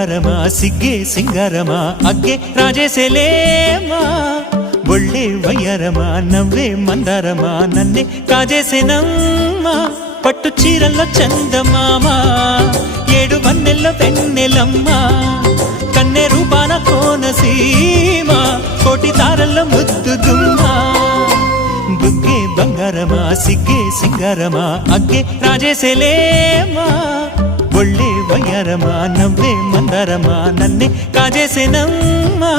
బంగారమా సిగ్గే సింగారమా అగ్గే రాజేసేలేమా ఒళ్ళే వయ్యారమా నవ్వే మందారమా నన్నే కాజేసేనమ్మా పట్టు చీరల్లో చందమామా ఏడు వన్నెల్లో వెన్నెలమ్మా కన్నె రూపాన కోనసీమ కోటి తారల్లో ముద్దుదుమ్మా బుగ్గే బంగారమా సిగ్గే సింగారమా అగ్గే రాజేసేలేమా ఒళ్ళే వయ్యారమా నవ్వే మందారమా నన్నే కాజేసేనమ్మా